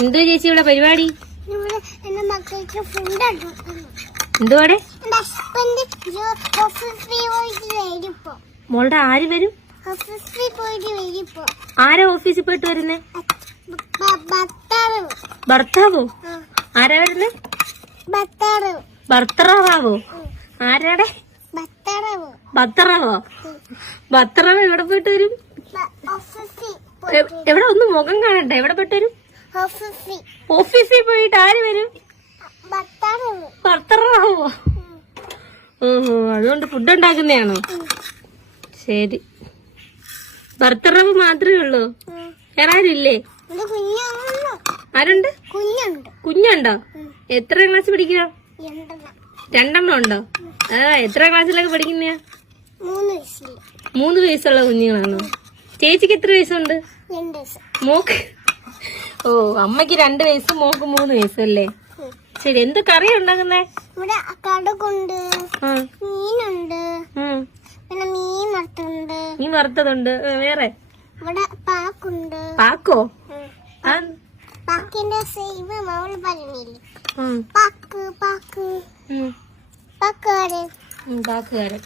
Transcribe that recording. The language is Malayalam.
എന്തോ ചേച്ചി ഇവിടെ പരിപാടി? എന്തുവാടെ? മോളുടെ ആര് വരും? ആരാ ഓഫീസിൽ പോയിട്ട് വരുന്നേ? ഭർത്താവ്. ആരാ വരുന്നേ? ഭർത്തറാവോ ആരാടെ? ഭർത്തറാവോ ഭർത്തറാവ് എവിടെ പോയിട്ട് വരും? എവിടെ ഒന്ന് മുഖം കാണട്ടെ. എവിടെ പോയിട്ട് വരും ഓഫീസിൽ പോയിട്ട് ആര് വരും? ഭർത്തറാവോ ഓഹോ അതുകൊണ്ട് ഫുഡ് ഉണ്ടാക്കുന്നതാണോ. ശരി. ഭർത്തറാവ് മാത്രമേ ഉള്ളൂ? വേറെ ആരുമില്ലേ ആരുണ്ട്? കുഞ്ഞുണ്ട്. എത്ര ക്ലാസ് പഠിക്കുക രണ്ടെണ്ണം. ഉണ്ടോ? ആ എത്ര ക്ലാസ്സിലൊക്കെ പഠിക്കുന്ന മൂന്ന് വയസ്സുള്ള കുഞ്ഞുങ്ങളാണോ? ചേച്ചിക്ക് എത്ര വയസ്സുണ്ട്? മോക്ക് ഓ അമ്മയ്ക്ക് രണ്ട് വയസ്സ് മോക്ക് മൂന്ന് വയസ്സും അല്ലേ ശരി എന്ത് കറി ഉണ്ടാക്കുന്നേ? ഇവിടെ കടുകുണ്ട് മീനുണ്ട് പിന്നെ മീൻ വറുത്തുണ്ട് മീൻ വറുത്തതുണ്ട്. വേറെ? ഇവിടെ പാക്കുണ്ട്. പാക്കോ? പാക്കിന്റെ സേവ് മകൾ പറഞ്ഞില്ലേ. പാക്ക് പാക്ക്. പാക്കുകാരൻ. പാക്കുകാരൻ.